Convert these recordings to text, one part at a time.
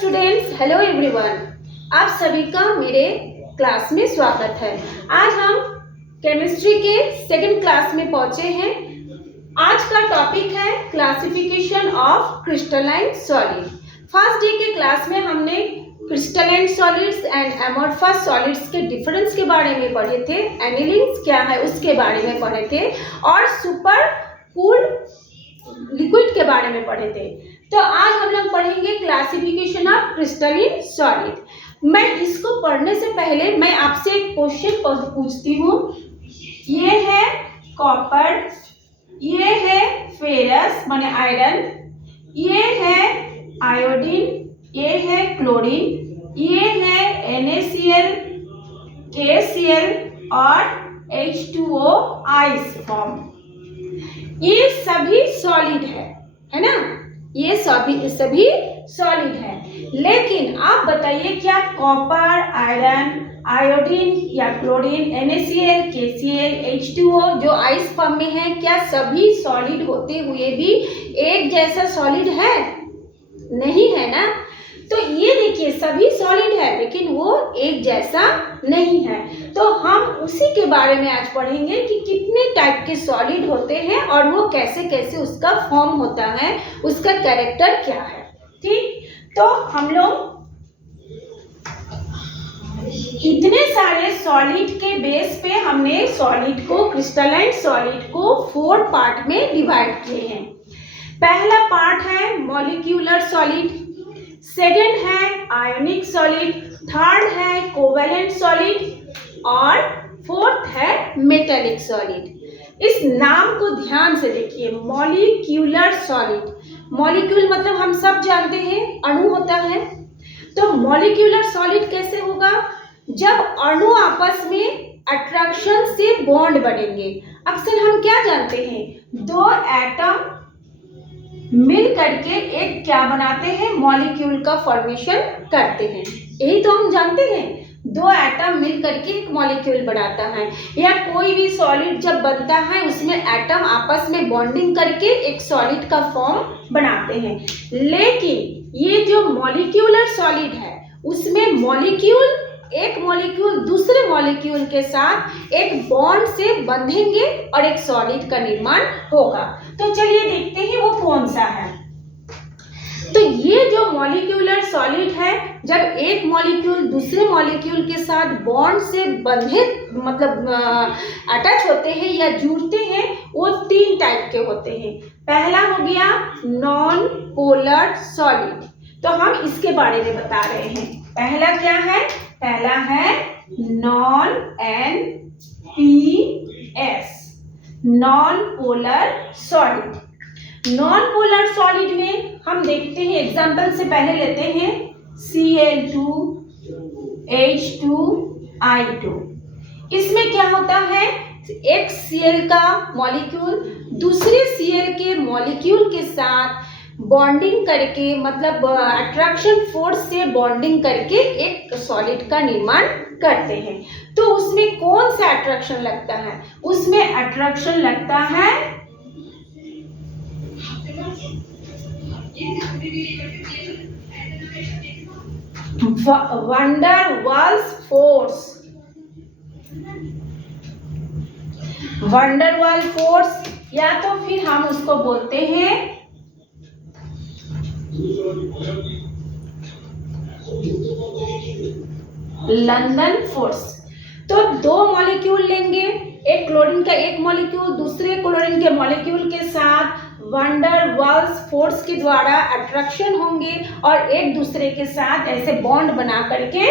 Students, hello everyone. आप सभी का मेरे क्लास में स्वागत है। आज हम केमिस्ट्री के सेकंड क्लास में पहुंचे हैं। आज का टॉपिक है classification of crystalline solid. First day के क्लास में हमने crystalline solids and amorphous solids के डिफरेंस के बारे में पढ़े थे, एनिलिंग्स क्या है उसके बारे में पढ़े थे और सुपर कूल्ड लिक्विड के बारे में पढ़े थे। तो आज हम लोग पढ़ेंगे क्लासिफिकेशन ऑफ क्रिस्टलाइन सॉलिड। मैं इसको पढ़ने से पहले मैं आपसे एक क्वेश्चन पूछती हूँ। ये है कॉपर, ये है फेरस माने आयरन, ये है आयोडीन, ये है क्लोरीन, ये है NaCl, KCl और H2O आइस फॉर्म। ये सभी सॉलिड है ना, ये सभी सॉलिड है। लेकिन आप बताइए क्या कॉपर, आयरन, आयोडीन या क्लोरीन, NaCl, KCl, H2O जो आइस फॉर्म में है, क्या सभी सॉलिड होते हुए भी एक जैसा सॉलिड है? नहीं है ना। तो ये देखिए सभी सॉलिड है लेकिन वो एक जैसा नहीं है। तो हम उसी के बारे में आज पढ़ेंगे कि कितने टाइप के सॉलिड होते हैं और वो कैसे कैसे उसका फॉर्म होता है, उसका कैरेक्टर क्या है। ठीक, तो हम लोग इतने सारे सॉलिड के बेस पे हमने सॉलिड को, क्रिस्टलाइन सॉलिड को 4 पार्ट में डिवाइड किए हैं। पहला पार्ट है मॉलिक्यूलर सॉलिड, सेकेंड है आयोनिक सॉलिड, थर्ड है कोवेलेंट सॉलिड और फोर्थ है मेटेलिक सॉलिड। इस नाम को ध्यान से देखिए, मॉलिक्यूलर सॉलिड। मॉलिक्यूल मतलब हम सब जानते हैं अणु होता है। तो मॉलिक्यूलर सॉलिड कैसे होगा? जब अणु आपस में अट्रैक्शन से बॉन्ड बनेंगे। अक्सर हम क्या जानते हैं, 2 एटम मिल करके एक क्या बनाते हैं, मॉलिक्यूल का फॉर्मेशन करते हैं। यही तो हम जानते हैं, 2 एटम मिल करके एक मॉलिक्यूल बनाता है। या कोई भी सॉलिड जब बनता है उसमें एटम आपस में बॉन्डिंग करके एक सॉलिड का फॉर्म बनाते हैं। लेकिन ये जो मॉलिक्यूलर सॉलिड है उसमें एक मॉलिक्यूल दूसरे मॉलिक्यूल के साथ एक बॉन्ड से बंधेंगे और एक सॉलिड का निर्माण होगा। तो चलिए देखते हैं वो कौन सा है। तो ये जो मॉलिक्यूलर सॉलिड है, जब एक मॉलिक्यूल दूसरे मॉलिक्यूल के साथ बॉन्ड से बंधे मतलब अटैच होते हैं या जुड़ते हैं, वो 3 टाइप के होते हैं। पहला हो गया नॉन पोलर सॉलिड। तो हम इसके बारे में बता रहे हैं। पहला क्या है? पहला है non NPS, non polar solid. Non polar solid में हम देखते हैं, एग्जांपल से पहले लेते हैं Cl2, H2I2। इसमें क्या होता है, एक Cl का मॉलिक्यूल दूसरे Cl के मॉलिक्यूल के साथ बॉन्डिंग करके मतलब अट्रैक्शन फोर्स से बॉन्डिंग करके एक सॉलिड का निर्माण करते हैं। तो उसमें कौन सा अट्रैक्शन लगता है? उसमें अट्रैक्शन लगता है van der Waals force. Van der Waals force या तो फिर हम उसको बोलते हैं लंदन फोर्स। तो 2 मॉलिक्यूल लेंगे, एक क्लोरीन का एक मॉलिक्यूल दूसरे क्लोरीन के मॉलिक्यूल के साथ वंडर वाल्स फोर्स के द्वारा अट्रैक्शन होंगे और एक दूसरे के साथ ऐसे बॉन्ड बना करके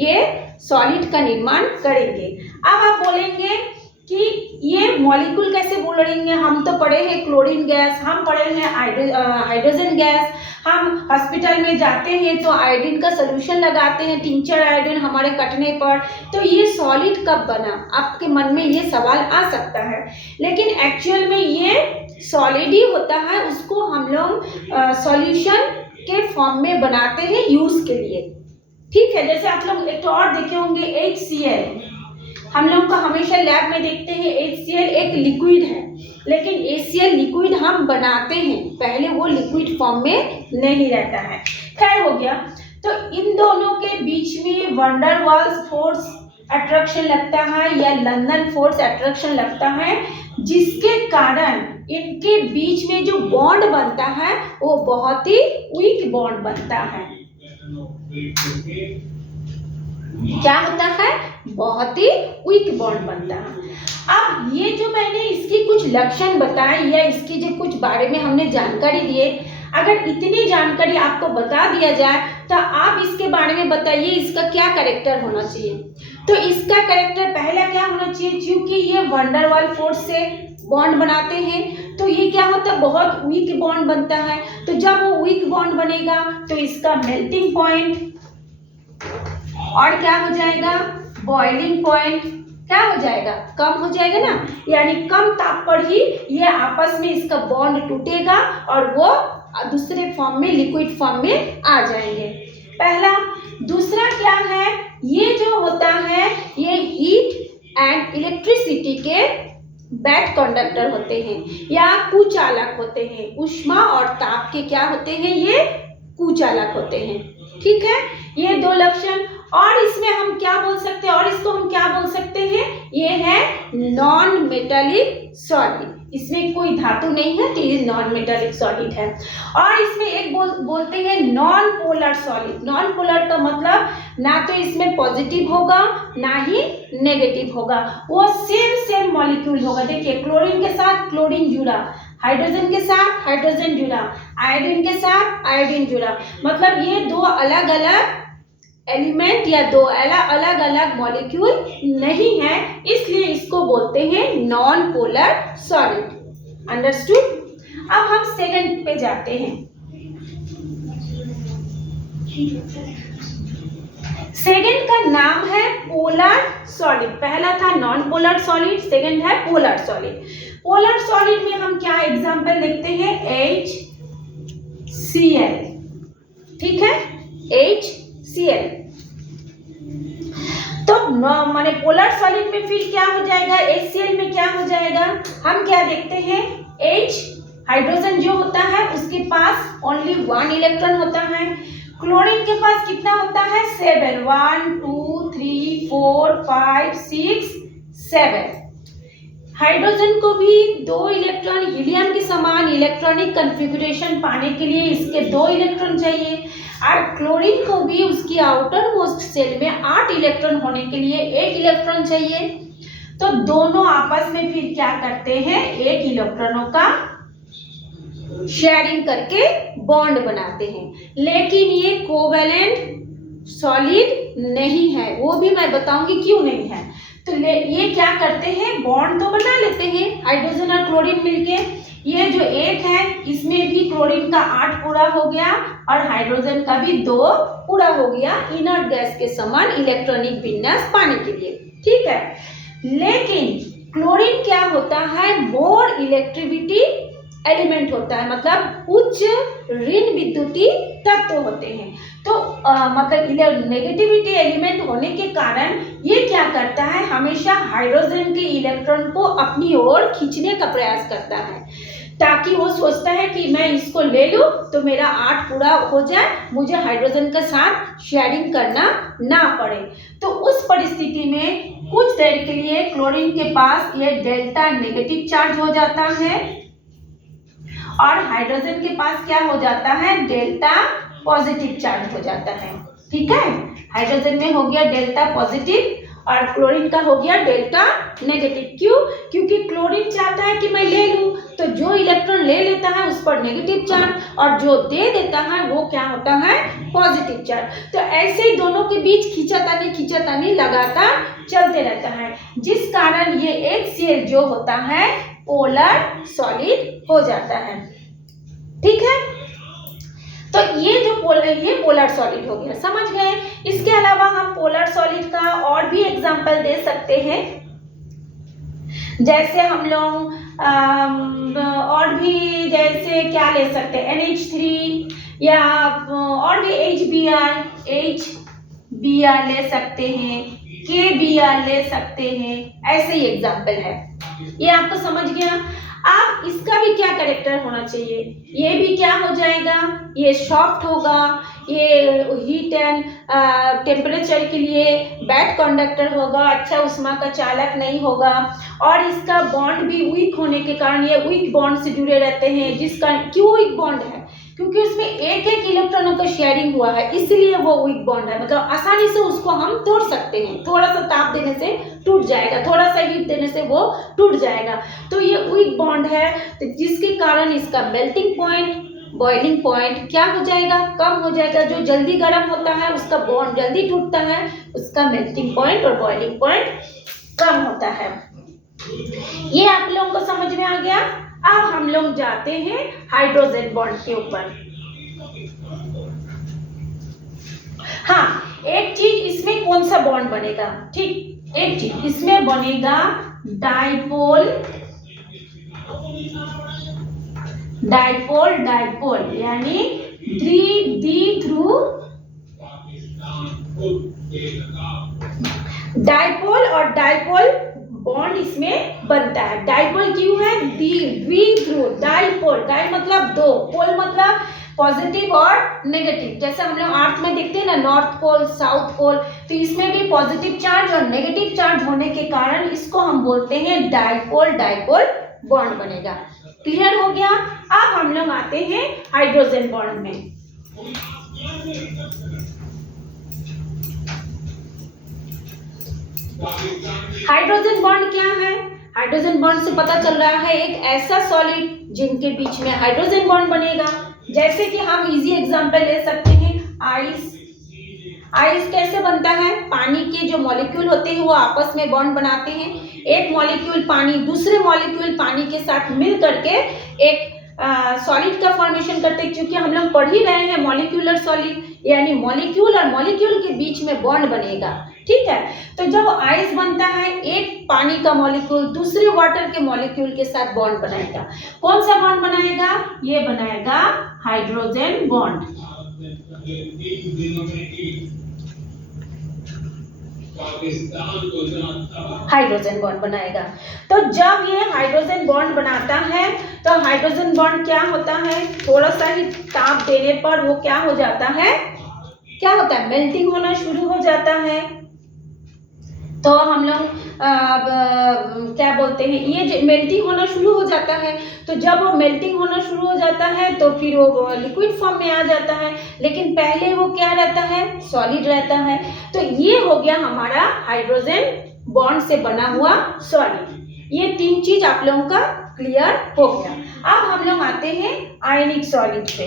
ये सॉलिड का निर्माण करेंगे। अब आप बोलेंगे कि ये मॉलिक्यूल कैसे बोलेंगे, हम तो पढ़े हैं क्लोरीन गैस, हम पढ़े हैं हाइड्रोजन गैस, हम हॉस्पिटल में जाते हैं तो आयोडीन का सोल्यूशन लगाते हैं, टिंचर आयोडीन हमारे कटने पर। तो ये सॉलिड कब बना? आपके मन में ये सवाल आ सकता है। लेकिन एक्चुअल में ये सॉलिड ही होता है, उसको हम लोग सॉल्यूशन के फॉर्म में बनाते हैं यूज के लिए। ठीक है, जैसे आप लोग एक और देखे होंगे HCl। हम लोग का हमेशा लैब में देखते हैं HCl एक लिक्विड है, लेकिन HCl लिक्विड हम बनाते हैं, पहले वो लिक्विड फॉर्म में नहीं रहता है। खैर हो गया। तो इन दोनों के बीच में वंडर वाल्स फोर्स अट्रैक्शन लगता है या लंदन फोर्स अट्रैक्शन लगता है, जिसके कारण इनके बीच में जो बॉन्ड बनता है वो बहुत ही वीक बॉन्ड बनता है। क्या होता है? बहुत ही वीक बॉन्ड बनता है। अब ये जो मैंने इसकी कुछ लक्षण बताए या इसकी जो कुछ बारे में हमने जानकारी दिए, अगर इतनी जानकारी आपको बता दिया जाए तो आप इसके बारे में बताइए इसका क्या कैरेक्टर होना चाहिए। तो इसका कैरेक्टर पहला क्या होना चाहिए, क्योंकि ये वंडर वाल फोर्स से बॉन्ड बनाते हैं तो ये क्या होता है, बहुत वीक बॉन्ड बनता है। तो जब वो वीक बॉन्ड बनेगा तो इसका मेल्टिंग पॉइंट और क्या हो जाएगा, बॉइलिंग पॉइंट क्या हो जाएगा, कम हो जाएगा ना, यानी कम ताप पर ही ये आपस में इसका बॉन्ड टूटेगा और वो दूसरे फॉर्म में, लिक्विड फॉर्म में आ जाएंगे। पहला। दूसरा क्या है, ये जो होता है ये हीट एंड इलेक्ट्रिसिटी के बैड कंडक्टर होते हैं या कुचालक होते हैं। ऊष्मा और ताप के क्या होते हैं, ये कुचालक होते हैं। ठीक है, ये दो लक्षण। और इसमें हम क्या बोल सकते हैं, और इसको हम क्या बोल सकते हैं, ये है नॉन मेटालिक सॉलिड। इसमें कोई धातु नहीं है तो ये नॉन मेटालिक सॉलिड है। और इसमें एक बोलते हैं non polar solid. Non polar का मतलब ना तो इसमें पॉजिटिव होगा ना ही नेगेटिव होगा, वो सेम मॉलिक्यूल होगा। देखिए क्लोरीन के साथ क्लोरीन जुड़ा, हाइड्रोजन के साथ हाइड्रोजन जुड़ा, आयोडीन के साथ आयोडीन जुड़ा, मतलब ये दो अलग अलग एलिमेंट या दो अलग अलग मॉलिक्यूल नहीं है, इसलिए इसको बोलते हैं नॉन पोलर सॉलिड। अंडरस्टूड। अब हम सेकंड पे जाते हैं। सेकंड का नाम है पोलर सॉलिड। पहला था नॉन पोलर सॉलिड, सेकंड है पोलर सॉलिड। पोलर सॉलिड में हम क्या एग्जांपल देखते हैं, HCl। ठीक है, HCl। तो माने पोलर सॉलिड में फिर क्या हो जाएगा, HCl में क्या हो जाएगा, हम क्या देखते हैं, H हाइड्रोजन जो होता है उसके पास ओनली 1 इलेक्ट्रॉन होता है। क्लोरीन के पास कितना होता है, 7, 1 2 3 4 5 6 7। हाइड्रोजन को भी 2 इलेक्ट्रॉन, हीलियम के समान इलेक्ट्रॉनिक कॉन्फ़िगरेशन पाने के लिए इसके 2 इलेक्ट्रॉन चाहिए। और क्लोरीन को भी उसकी आउटर मोस्ट सेल में 8 इलेक्ट्रॉन होने के लिए 1 इलेक्ट्रॉन चाहिए। तो दोनों आपस में फिर क्या करते हैं, 1 इलेक्ट्रॉनों का शेयरिंग करके बॉन्ड बनाते हैं। लेकिन ये कोवेलेंट सॉलिड नहीं है, वो भी मैं बताऊंगी क्यों नहीं है। तो ये क्या करते हैं, बॉन्ड तो बना लेते हैं हाइड्रोजन और क्लोरीन मिलके। ये जो 1 है इसमें भी क्लोरीन का 8 पूरा हो गया और हाइड्रोजन का भी 2 पूरा हो गया, इनर्ट गैस के समान इलेक्ट्रॉनिक विन्यास पाने के लिए। ठीक है, लेकिन क्लोरीन क्या होता है, मोर इलेक्ट्रिसिटी एलिमेंट होता है, मतलब उच्च ऋण विद्युतीय तत्व होते हैं। तो मतलब नेगेटिविटी एलिमेंट होने के कारण ये क्या करता है, हमेशा हाइड्रोजन के इलेक्ट्रॉन को अपनी ओर खींचने का प्रयास करता है, ताकि वो सोचता है कि मैं इसको ले लूं तो मेरा 8 पूरा हो जाए, मुझे हाइड्रोजन के साथ शेयरिंग करना ना पड़े। तो उस परिस्थिति में कुछ देर के लिए क्लोरीन के पास ये डेल्टा नेगेटिव चार्ज हो जाता है और हाइड्रोजन के पास क्या हो जाता है, डेल्टा पॉजिटिव चार्ज हो जाता है। ठीक है, हाइड्रोजन में हो गया डेल्टा पॉजिटिव और क्लोरीन का हो गया डेल्टा नेगेटिव। क्यों? क्योंकि क्लोरीन चाहता है कि मैं ले लूं, तो जो इलेक्ट्रॉन ले लेता है उस पर नेगेटिव चार्ज और जो दे देता है वो क्या होता है, पॉजिटिव चार्ज। तो ऐसे ही दोनों के बीच खींचातानी लगातार चलते रहता है, जिस कारण ये HCl जो होता है पोलर सॉलिड हो जाता है। ठीक है, तो ये जो पोलर सॉलिड हो गया, समझ गए। इसके अलावा हम पोलर सॉलिड का और भी एग्जांपल दे सकते हैं, जैसे हम लोग और भी जैसे क्या ले सकते हैं, NH3 या और भी HBr ले सकते हैं, KBr ले सकते हैं, ऐसे ही एग्जांपल है। ये आपको समझ गया। अब इसका भी क्या कैरेक्टर होना चाहिए, ये भी क्या हो जाएगा, ये सॉफ्ट होगा, ये हीट एंड टेम्परेचर के लिए बैड कंडक्टर होगा, अच्छा उष्मा का चालक नहीं होगा, और इसका बॉन्ड भी वीक होने के कारण ये वीक बॉन्ड से जुड़े रहते हैं। जिसका क्यों वीक बॉन्ड है, क्योंकि उसमें एक एक इलेक्ट्रॉनों का शेयरिंग हुआ है, इसलिए वो वीक बॉन्ड है। मतलब आसानी से उसको हम तोड़ सकते हैं, थोड़ा सा ताप देने से टूट जाएगा, थोड़ा सा हीट देने से वो टूट जाएगा। तो ये वीक बॉन्ड है, तो जिसके कारण इसका मेल्टिंग पॉइंट, बॉइलिंग पॉइंट क्या हो जाएगा, कम हो जाएगा। जो जल्दी गर्म होता है उसका बॉन्ड जल्दी टूटता है, उसका मेल्टिंग पॉइंट और बॉइलिंग पॉइंट कम होता है। ये आप लोगों को समझ में आ गया। अब हम लोग जाते हैं हाइड्रोजन बॉन्ड के ऊपर। हाँ, एक चीज इसमें कौन सा बॉन्ड बनेगा, ठीक, एक चीज इसमें बनेगा डाइपोल, डाइपोल डाइपोल यानी द्विध्रुव, डाइपोल और डाइपोल बॉन्ड इसमें बनता है। डाइपोल क्यों है, द्विध्रुव, डाइपोल, डाइ मतलब दो, पोल मतलब पॉजिटिव और नेगेटिव। जैसे हम लोग अर्थ में देखते हैं ना, नॉर्थ पोल साउथ पोल, तो इसमें भी पॉजिटिव चार्ज और नेगेटिव चार्ज होने के कारण इसको हम बोलते हैं डाइपोल, डाइपोल बॉन्ड बनेगा। क्लियर हो गया। अब हम लोग आते हैं हाइड्रोजन बॉन्ड में। हाइड्रोजन बॉन्ड क्या है, हाइड्रोजन बॉन्ड से पता चल रहा है एक ऐसा सॉलिड जिनके बीच में हाइड्रोजन बॉन्ड बनेगा। जैसे कि हम इजी एग्जांपल ले सकते हैं आइस। आइस कैसे बनता है, पानी के जो मॉलिक्यूल होते हैं वो आपस में बॉन्ड बनाते हैं। एक मॉलिक्यूल पानी दूसरे मॉलिक्यूल पानी के साथ मिल करके एक सॉलिड का फॉर्मेशन करते हैं। क्योंकि हम लोग पढ़ ही रहे हैं मॉलिक्यूलर सॉलिड, यानी मॉलिक्यूल और मॉलिक्यूल के बीच में बॉन्ड बनेगा, ठीक है। तो जब आइस बनता है, एक पानी का मॉलिक्यूल दूसरे वाटर के मॉलिक्यूल के साथ बॉन्ड बनाएगा। कौन सा बॉन्ड बनाएगा, ये बनाएगा हाइड्रोजन बॉन्ड। हाइड्रोजन बॉन्ड बनाएगा। तो जब ये हाइड्रोजन बॉन्ड बनाता है तो हाइड्रोजन बॉन्ड क्या होता है, थोड़ा सा ही ताप देने पर वो क्या हो जाता है, क्या होता है, मेल्टिंग होना शुरू हो जाता है। तो हम लोग क्या बोलते हैं, ये मेल्टिंग होना शुरू हो जाता है। तो जब वो मेल्टिंग होना शुरू हो जाता है तो फिर वो लिक्विड फॉर्म में आ जाता है, लेकिन पहले वो क्या रहता है, सॉलिड रहता है। तो ये हो गया हमारा हाइड्रोजन बॉन्ड से बना हुआ सॉलिड। ये तीन चीज आप लोगों का क्लियर हो गया। अब हम लोग आते हैं आयनिक सॉलिड पे।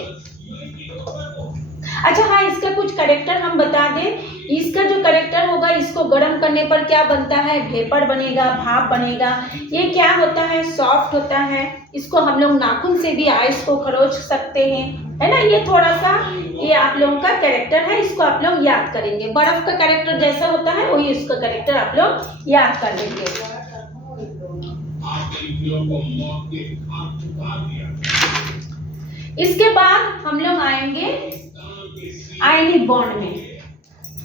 अच्छा हाँ, इसका कुछ कैरेक्टर हम बता दें। इसका जो कैरेक्टर होगा, इसको गर्म करने पर क्या बनता है, वेपर बनेगा, भाप बनेगा। ये क्या होता है, सॉफ्ट होता है। इसको हम लोग नाखून से भी आइस को खरोच सकते हैं, है ना। ये थोड़ा सा ये आप लोगों का कैरेक्टर है, इसको आप लोग याद करेंगे। बर्फ का कैरेक्टर जैसा होता है वही इसका कैरेक्टर आप लोग याद कर लेंगे। इसके बाद हम लोग आएंगे आयनिक बॉन्ड में।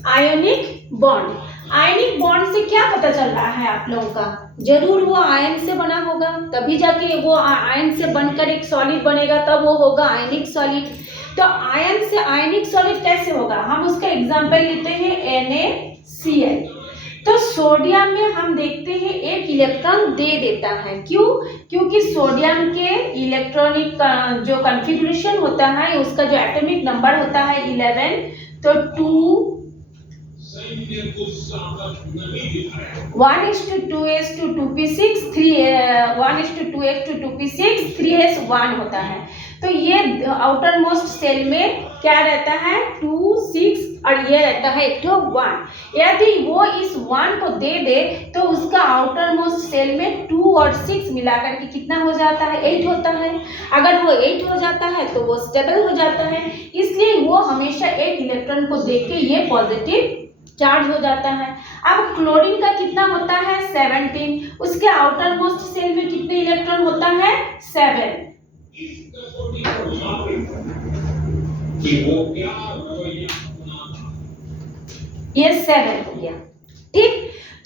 आयोनिक बॉन्ड, आयनिक बॉन्ड से क्या पता चल रहा है आप लोगों का, जरूर वो आयन से बना होगा, तभी जाके वो आयन से बनकर एक सॉलिड बनेगा, तब वो होगा आयनिक सॉलिड। तो आयन से आयनिक सॉलिड कैसे होगा, हम उसका एग्जांपल लेते हैं NaCl। तो सोडियम में हम देखते हैं एक इलेक्ट्रॉन दे देता है। क्यों, क्योंकि सोडियम के इलेक्ट्रॉनिक जो कॉन्फ़िगरेशन होता है, उसका जो एटॉमिक नंबर होता है 11, तो 1:2s2p6 1:2s2p6 3s1 होता है। तो ये आउटर मोस्ट सेल में क्या रहता है, 2 6 और ये रहता है 1। यदि वो इस 1 को दे दे तो उसका आउटर मोस्ट सेल में 2 और 6 मिलाकर के कितना हो जाता है, 8 होता है। अगर वो 8 हो जाता है तो वो स्टेबल हो जाता है, इसलिए वो हमेशा एक इलेक्ट्रॉन को दे के ये पॉजिटिव चार्ज हो जाता है। अब क्लोरीन का कितना होता है, 17। उसके आउटर मोस्ट सेल में कितने इलेक्ट्रॉन होता है, 7। ये 7 हो गया, ठीक।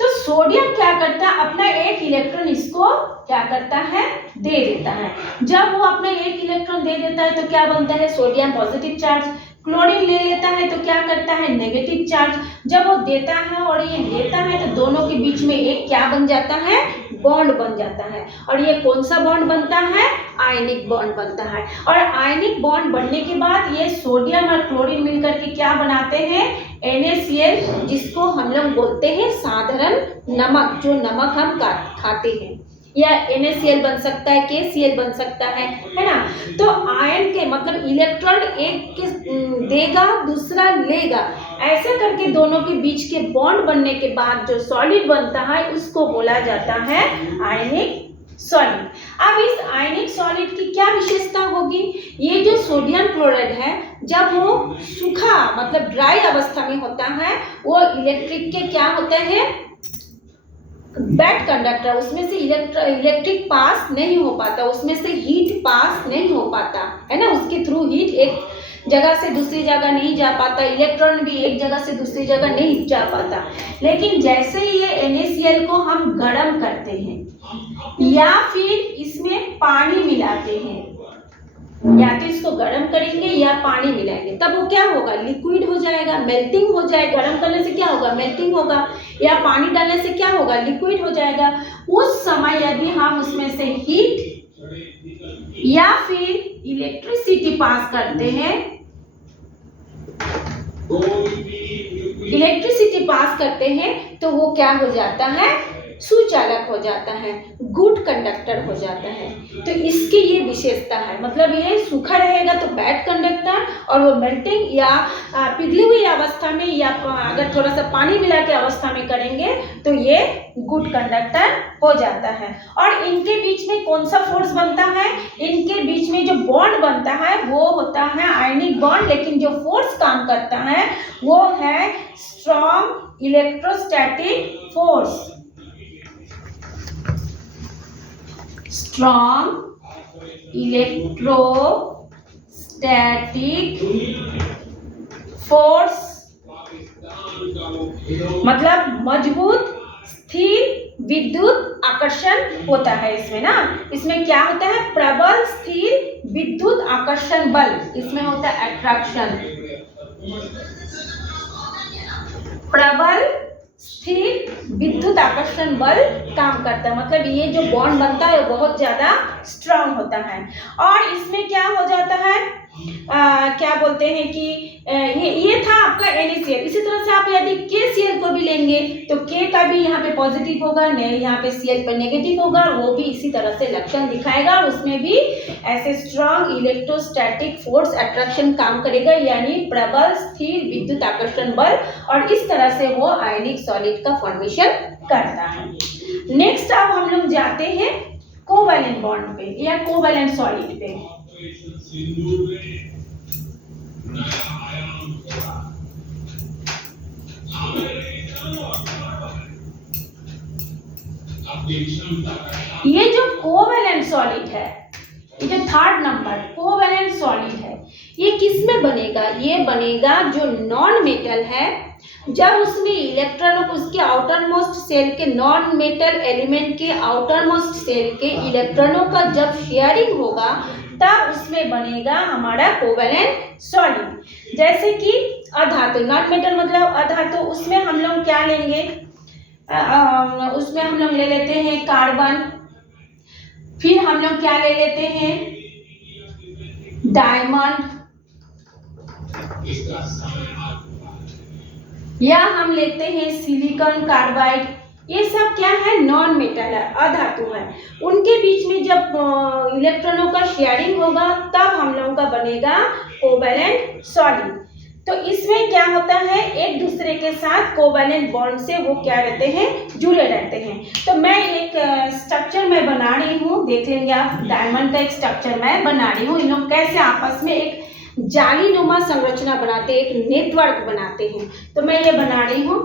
तो सोडियम क्या करता है, अपना एक इलेक्ट्रॉन इसको क्या करता है, दे देता है। जब वो अपने एक इलेक्ट्रॉन दे देता है तो क्या बनता है, सोडियम पॉजिटिव चार्ज। क्लोरीन ले लेता है तो क्या करता है, नेगेटिव चार्ज। जब वो देता है और ये लेता है तो दोनों के बीच में एक क्या बन जाता है, बॉन्ड बन जाता है। और ये कौन सा बॉन्ड बनता है, आयनिक बॉन्ड बनता है। और आयनिक बॉन्ड बनने के बाद ये सोडियम और क्लोरीन मिलकर के क्या बनाते हैं, NaCl, जिसको हम लोग बोलते हैं साधारण नमक, जो नमक हम खाते हैं। या NaCl बन सकता है, KCl बन सकता है ना। तो आयन के मतलब इलेक्ट्रॉन एक देगा दूसरा लेगा, ऐसे करके दोनों के बीच के बॉन्ड बनने के बाद जो सॉलिड बनता है उसको बोला जाता है आयनिक सॉलिड। अब इस आयनिक सॉलिड की क्या विशेषता होगी, ये जो सोडियम क्लोराइड है जब वो सूखा मतलब ड्राई अवस्था में होता है, वो इलेक्ट्रिक के क्या होता है, बैड कंडक्टर, उसमें से इलेक्ट्रिक पास नहीं हो पाता, उसमें से हीट पास नहीं हो पाता है ना, उसके थ्रू हीट एक जगह से दूसरी जगह नहीं जा पाता, इलेक्ट्रॉन भी एक जगह से दूसरी जगह नहीं जा पाता। लेकिन जैसे ही ये NaCl को हम गर्म करते हैं या फिर इसमें पानी मिलाते हैं, या तो इसको गर्म करेंगे या पानी मिलाएंगे, तब वो क्या होगा, लिक्विड हो जाएगा, मेल्टिंग हो जाएगा। गर्म करने से क्या होगा, मेल्टिंग होगा, या पानी डालने से क्या होगा, लिक्विड हो जाएगा। उस समय यदि हम उसमें से हीट या फिर इलेक्ट्रिसिटी पास करते हैं, तो वो क्या हो जाता है, सुचालक हो जाता है, गुड कंडक्टर हो जाता है। तो इसकी ये विशेषता है, मतलब ये सूखा रहेगा तो बैड कंडक्टर, और वो मेल्टिंग या पिघली हुई अवस्था में या अगर थोड़ा सा पानी मिला के अवस्था में करेंगे तो ये गुड कंडक्टर हो जाता है। और इनके बीच में कौन सा फोर्स बनता है, इनके बीच में जो बॉन्ड बनता है वो होता है आयनिक बॉन्ड, लेकिन जो फोर्स काम करता है वो है strong electrostatic force. Strong electrostatic force मतलब मजबूत स्थिर विद्युत आकर्षण होता है इसमें ना। इसमें क्या होता है, प्रबल स्थिर विद्युत आकर्षण बल, इसमें होता है अट्रैक्शन। प्रबल स्थिर विद्युत आकर्षण बल काम करता है, मतलब ये जो बॉन्ड बनता है वो बहुत ज्यादा स्ट्रांग होता है। और इसमें क्या हो जाता है, क्या बोलते हैं कि ये था आपका NaCl। इसी तरह से आप यदि KCl को भी लेंगे तो K का भी यहाँ पे पॉजिटिव होगा, यहाँ पे Cl पर नेगेटिव होगा, वो भी इसी तरह से लक्षण दिखाएगा। उसमें भी ऐसे स्ट्रॉन्ग इलेक्ट्रोस्टैटिक फोर्स अट्रैक्शन काम करेगा, यानी प्रबल स्थिर विद्युत आकर्षण बल, और इस तरह से वो आयनिक सॉलिड का फॉर्मेशन करता है। नेक्स्ट अब हम लोग जाते हैं कोवैलेंट बॉन्ड पे या कोवैलेंट सॉलिड पे। ये जो कोवैलेंट सॉलिड है, ये जो थर्ड नंबर कोवैलेंट सॉलिड है, ये किस में बनेगा, ये बनेगा जो नॉन मेटल है, जब उसमें इलेक्ट्रॉनों को उसके आउटर मोस्ट सेल के, नॉन मेटल एलिमेंट के आउटर मोस्ट सेल के इलेक्ट्रॉनों का जब शेयरिंग होगा तब उसमें बनेगा हमारा कोवैलेंट सॉलिड। जैसे कि अधातु, नॉन मेटल मतलब अधातु, उसमें हम लोग क्या लेंगे, उसमें हम लोग ले लेते हैं कार्बन, फिर हम लोग क्या ले लेते हैं, डायमंड, या हम लेते हैं सिलिकॉन कार्बाइड। ये सब क्या है, नॉन मेटल है, अधातु है। उनके बीच में जब इलेक्ट्रॉनों का शेयरिंग होगा तब हम लोगों का बनेगा कोवैलेंट सॉलिड। तो इसमें क्या होता है, एक दूसरे के साथ कोवैलेंट बॉन्ड से वो क्या रहते हैं, जुड़े रहते हैं। तो मैं एक स्ट्रक्चर मैं बना रही हूँ, देख लेंगे आप, डायमंड का एक स्ट्रक्चर मैं बना रही हूँ। इन लोग कैसे आपस में एक जाली नुमा संरचना बनाते हैं, एक नेटवर्क बनाते हैं। तो मैं ये बना रही हूँ।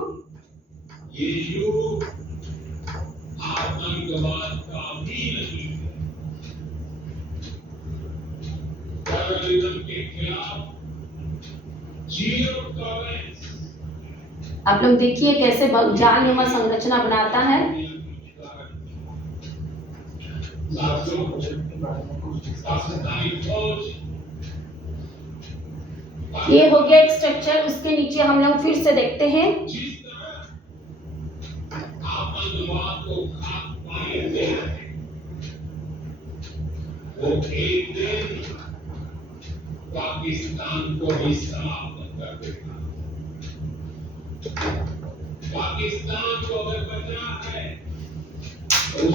आप लोग देखिए कैसे जालनुमा संरचना बनाता है। ये हो गया एक स्ट्रक्चर। उसके नीचे हम लोग फिर से देखते हैं। पाकिस्तान को भी समाप्त कर देगा। पाकिस्तान को अगर बचना है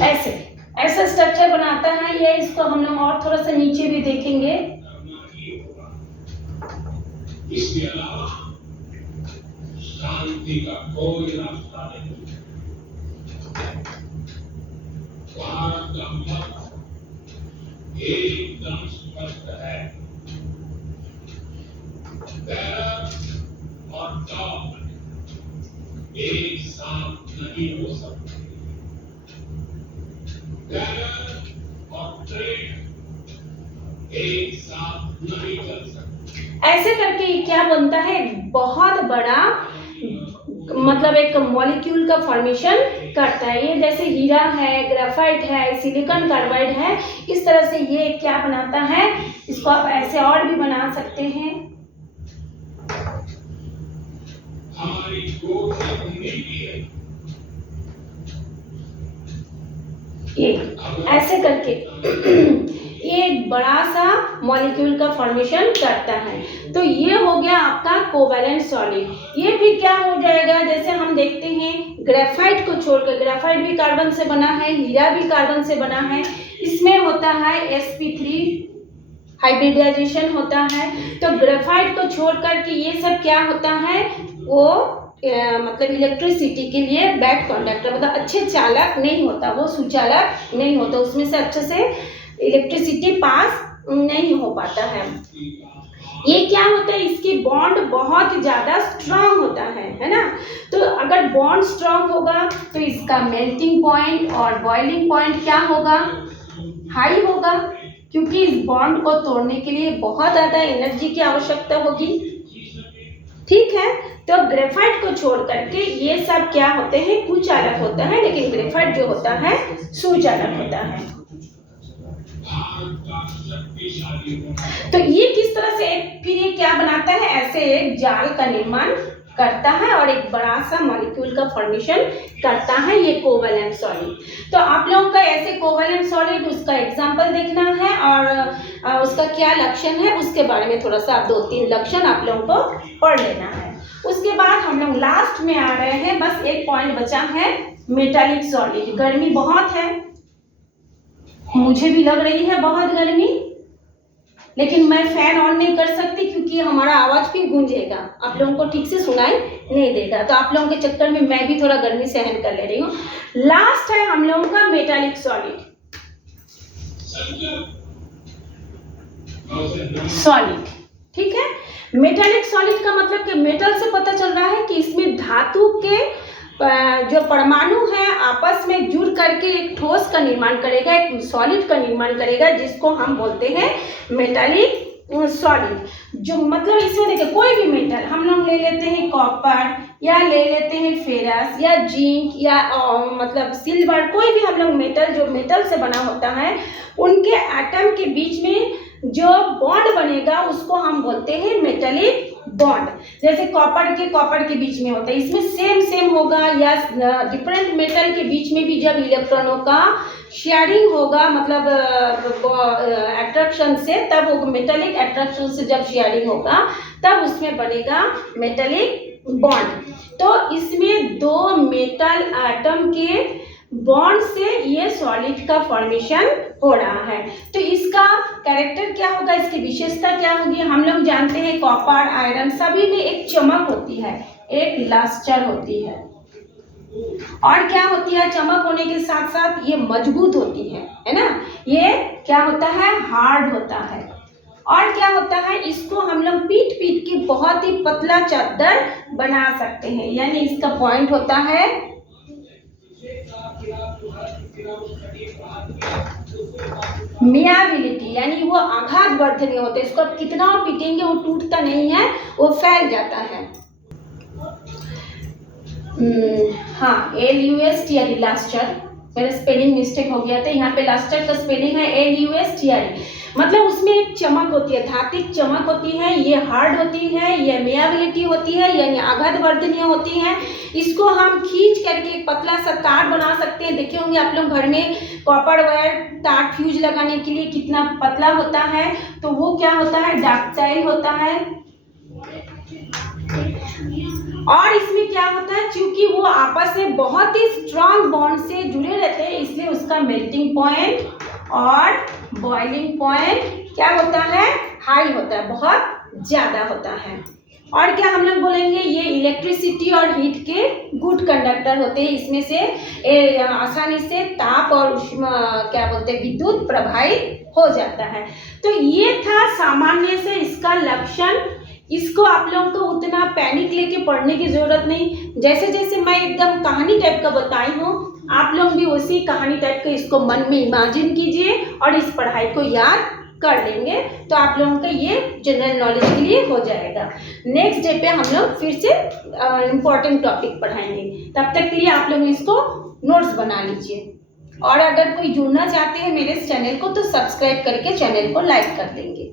ऐसे ऐसा स्ट्रक्चर बनाता है ये। इसको हम लोग और थोड़ा सा नीचे भी देखेंगे। इसके अलावा शांति का कोई रास्ता नहीं। भारत का मत एकदम स्पष्ट है। टेरर और डॉग एक साथ नहीं हो सकते। टेरर और ट्रेड एक साथ नहीं चल सकते। ऐसे करके ये क्या बनता है, बहुत बड़ा मतलब एक मॉलिक्यूल का फॉर्मेशन करता है। ये जैसे हीरा है, ग्रेफाइट है, सिलिकॉन कार्बाइड है, इस तरह से ये क्या बनाता है। इसको आप ऐसे और भी बना सकते हैं। हमारी ये ऐसे करके ये एक बड़ा सा मॉलिक्यूल का फॉर्मेशन करता है। तो ये हो गया आपका कोवैलेंट सॉलिड। ये फिर क्या हो जाएगा, जैसे हम देखते हैं ग्रेफाइट को छोड़कर, ग्रेफाइट भी कार्बन से बना है, हीरा भी कार्बन से बना है, इसमें होता है sp3 हाइब्रिडाइजेशन होता है। तो ग्रेफाइट को छोड़ करके ये सब क्या होता है, वो मतलब इलेक्ट्रिसिटी के लिए बैड कंडक्टर, मतलब अच्छे चालक नहीं होता, वो सुचालक नहीं होता, उसमें से अच्छे से इलेक्ट्रिसिटी पास नहीं हो पाता है। ये क्या होता है, इसकी बॉन्ड बहुत ज़्यादा स्ट्रांग होता है ना। तो अगर बॉन्ड स्ट्रांग होगा तो इसका मेल्टिंग पॉइंट और बॉइलिंग पॉइंट क्या होगा, हाई होगा, क्योंकि इस बॉन्ड को तोड़ने के लिए बहुत ज़्यादा एनर्जी की आवश्यकता होगी। ठीक है, तो ग्रेफाइट को छोड़ करके ये सब क्या होते हैं, कुचालक होता है, लेकिन ग्रेफाइट जो होता है सुचालक होता है। तो ये किस तरह से फिर ये क्या बनाता है, ऐसे एक जाल का निर्माण करता है और एक बड़ा सा मॉलिक्यूल का फॉर्मेशन करता है, ये कोवैलेंट सॉलिड। तो आप लोगों का ऐसे कोवैलेंट सॉलिड उसका एग्जांपल देखना है और उसका क्या लक्षण है उसके बारे में थोड़ा सा आप 2-3 लक्षण आप लोगों को पढ़ लेना है। उसके बाद हम लोग लास्ट में आ रहे हैं, बस एक पॉइंट बचा है, मेटालिक सॉलिड। गर्मी बहुत है, मुझे भी लग रही है बहुत गर्मी, लेकिन मैं फैन ऑन नहीं कर सकती क्योंकि हमारा आवाज भी गूंजेगा, आप लोगों को ठीक से सुनाई नहीं देगा। तो आप लोगों के चक्कर में मैं भी थोड़ा गर्मी सहन कर ले रही हूँ। लास्ट है हम लोगों का मेटालिक सॉलिड। ठीक है, मेटालिक सॉलिड का मतलब कि मेटल से पता चल रहा है कि इसमें धातु के जो परमाणु है आपस में जुड़ करके एक ठोस का निर्माण करेगा, एक सॉलिड का निर्माण करेगा, जिसको हम बोलते हैं मेटालिक सॉलिड। जो मतलब इसमें देखिए कोई भी मेटल हम लोग ले लेते हैं, कॉपर या ले लेते हैं फेरस या जिंक या मतलब सिल्वर, कोई भी हम लोग मेटल जो मेटल से बना होता है, उनके एटम के बीच में जो बॉन्ड बनेगा उसको हम बोलते हैं मेटालिक बॉन्ड। जैसे कॉपर के बीच में होता है, इसमें सेम होगा, या डिफरेंट मेटल के बीच में भी जब इलेक्ट्रॉनों का शेयरिंग होगा, मतलब अट्रैक्शन से, तब वो मेटालिक अट्रैक्शन से जब शेयरिंग होगा तब उसमें बनेगा मेटालिक बॉन्ड। तो इसमें 2 मेटल एटम के बॉन्ड से ये सॉलिड का फॉर्मेशन हो रहा है। तो इसका कैरेक्टर क्या होगा, इसकी विशेषता क्या होगी, हम लोग जानते हैं कॉपर, आयरन सभी में एक चमक होती है, एक लस्टर होती है, और क्या होती है, चमक होने के साथ साथ ये मजबूत होती है ना। ये क्या होता है, हार्ड होता है। और क्या होता है, इसको हम लोग पीट के बहुत ही पतला चादर बना सकते हैं, यानी इसका पॉइंट होता है मियाबिलिटी, यानी वो आघात वर्धनीय होता है, इसको आप कितना पीटेंगे वो टूटता नहीं है, वो फैल जाता है। हाँ, LUSTRE लास्टर, मेरा स्पेलिंग मिस्टेक हो गया था। यहाँ पे लास्टर का स्पेलिंग है LUSTRE। मतलब उसमें एक चमक होती है, धात्विक चमक होती है, ये हार्ड होती है, ये मेयाबिलिटी होती है, यानी आघात वर्धनीय होती है। इसको हम खींच करके एक पतला सा तार बना सकते हैं। देखे होंगे आप लोग घर में कॉपर वायर तार फ्यूज लगाने के लिए कितना पतला होता है, तो वो क्या होता है, डक्टाइल होता है। और इसमें क्या होता है, क्योंकि वो आपस में बहुत ही स्ट्रांग बॉन्ड से जुड़े रहते हैं, इसलिए उसका मेल्टिंग पॉइंट और बॉइलिंग पॉइंट क्या होता है, हाई होता है, बहुत ज्यादा होता है। और क्या हम लोग बोलेंगे, ये इलेक्ट्रिसिटी और हीट के गुड कंडक्टर होते हैं। इसमें से आसानी से ताप और उष्मा क्या बोलते हैं, विद्युत प्रवाहित हो जाता है। तो ये था सामान्य से इसका लक्षण। इसको आप लोगों को उतना पैनिक लेके पढ़ने की जरूरत नहीं। जैसे जैसे मैं एकदम कहानी टाइप का बताई हूँ, आप लोग भी उसी कहानी टाइप का इसको मन में इमेजिन कीजिए और इस पढ़ाई को याद कर लेंगे, तो आप लोगों का ये जनरल नॉलेज के लिए हो जाएगा। नेक्स्ट डे पे हम लोग फिर से इम्पोर्टेंट टॉपिक पढ़ाएंगे। तब तक के लिए आप लोग इसको नोट्स बना लीजिए। और अगर कोई जुड़ना चाहते हैं मेरे इस चैनल को, तो सब्सक्राइब करके चैनल को लाइक कर देंगे।